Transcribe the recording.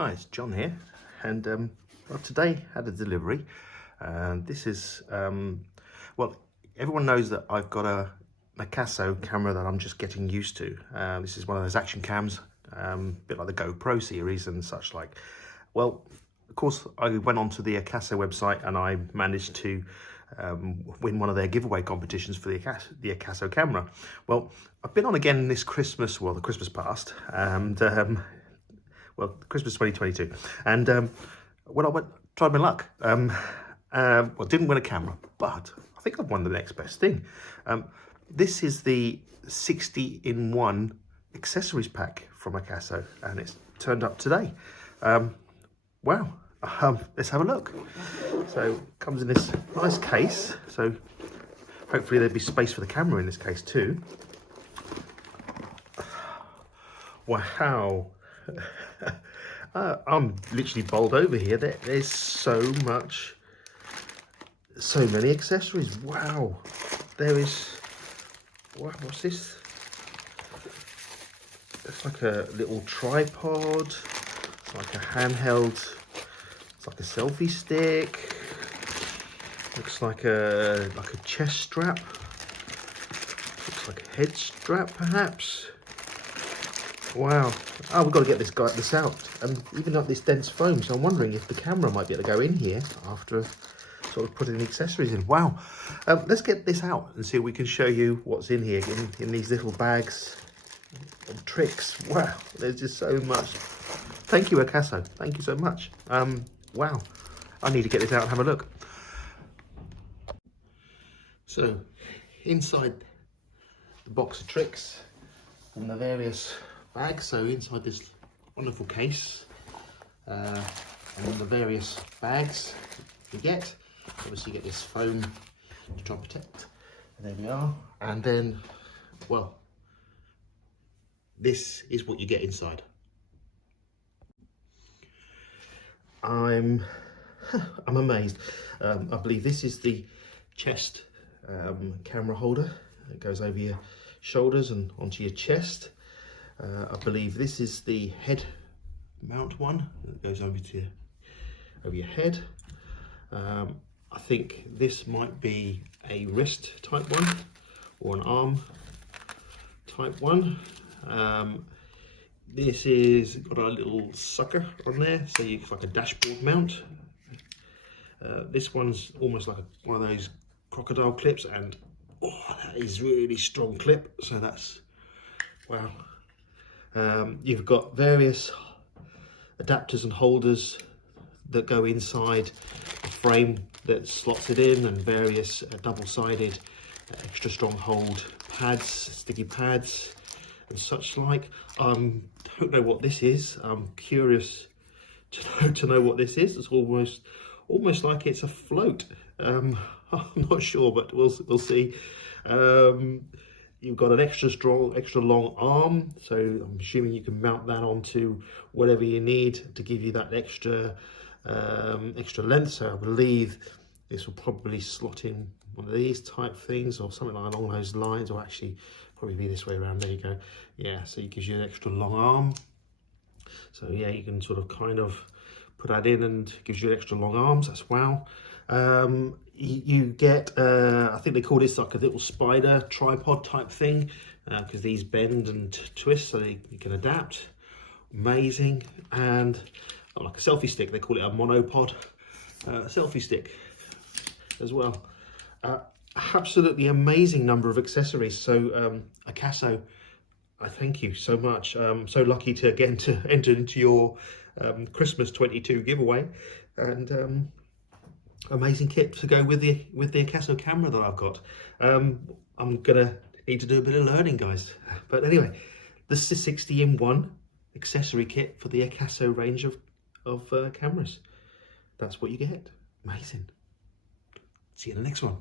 Hi, it's John here, and well, today had a delivery. This is well, everyone knows that I've got a Akaso camera that I'm just getting used to. This is one of those action cams, a bit like the GoPro series and such like. Well, of course, I went onto the Akaso website and I managed to win one of their giveaway competitions for the Akaso camera. Well, I've been on again this Christmas, well, the Christmas past, and well, Christmas 2022, and when I tried my luck, well, didn't win a camera, but I think I've won the next best thing. This is the 60-in-1 accessories pack from Akaso, and it's turned up today. Wow, let's have a look. So it comes in this nice case, so hopefully there'll be space for the camera in this case too. Wow. I'm literally bowled over here. There's so many accessories. Wow, there is. Wow, what's this? It's like a little tripod. It's like a handheld. It's like a selfie stick. Looks like a chest strap. Looks like a head strap, perhaps. Wow. Oh, we've got to get this out. And even up this dense foam, so I'm wondering if the camera might be able to go in here after sort of putting the accessories in. Wow. Let's get this out and see if we can show you what's in here, in these little bags of tricks. Wow, there's just so much. Thank you, Akaso. Thank you so much. Wow. I need to get this out and have a look. So, inside the box of tricks from the various bags, so inside this wonderful case, and then the various bags you get, obviously you get this foam to try and protect, and there we are, and then, well, this is what you get inside. I'm amazed. I believe this is the chest camera holder. It goes over your shoulders and onto your chest. I believe this is the head mount one that goes over your head. I think this might be a wrist type one or an arm type one. This is got a little sucker on there, so it's like a dashboard mount. This one's almost like one of those crocodile clips, and oh, that is really strong clip. So that's wow. You've got various adapters and holders that go inside the frame that slots it in, and various double-sided extra strong hold pads, sticky pads and such like. Don't know what this is. I'm curious to know what this is. It's almost like it's a float. I'm not sure, but we'll see. You've got an extra long arm, so I'm assuming you can mount that onto whatever you need to give you that extra length. So I believe this will probably slot in one of these type things or something like along those lines, or actually probably be this way around. There you go. Yeah, so it gives you an extra long arm. So yeah, you can sort of kind of put that in and gives you extra long arms. That's wow. You get, I think they call this like a little spider tripod type thing, because these bend and twist so you can adapt. Amazing. And like a selfie stick, they call it a monopod selfie stick as well. Absolutely amazing number of accessories. So Akaso, I thank you so much. I'm so lucky to get to enter into your Christmas 22 giveaway, and amazing kit to go with the Akaso camera that I've got. I'm gonna need to do a bit of learning, guys. But anyway, this is 60-in-1 accessory kit for the Akaso range of cameras. That's what you get. Amazing. See you in the next one.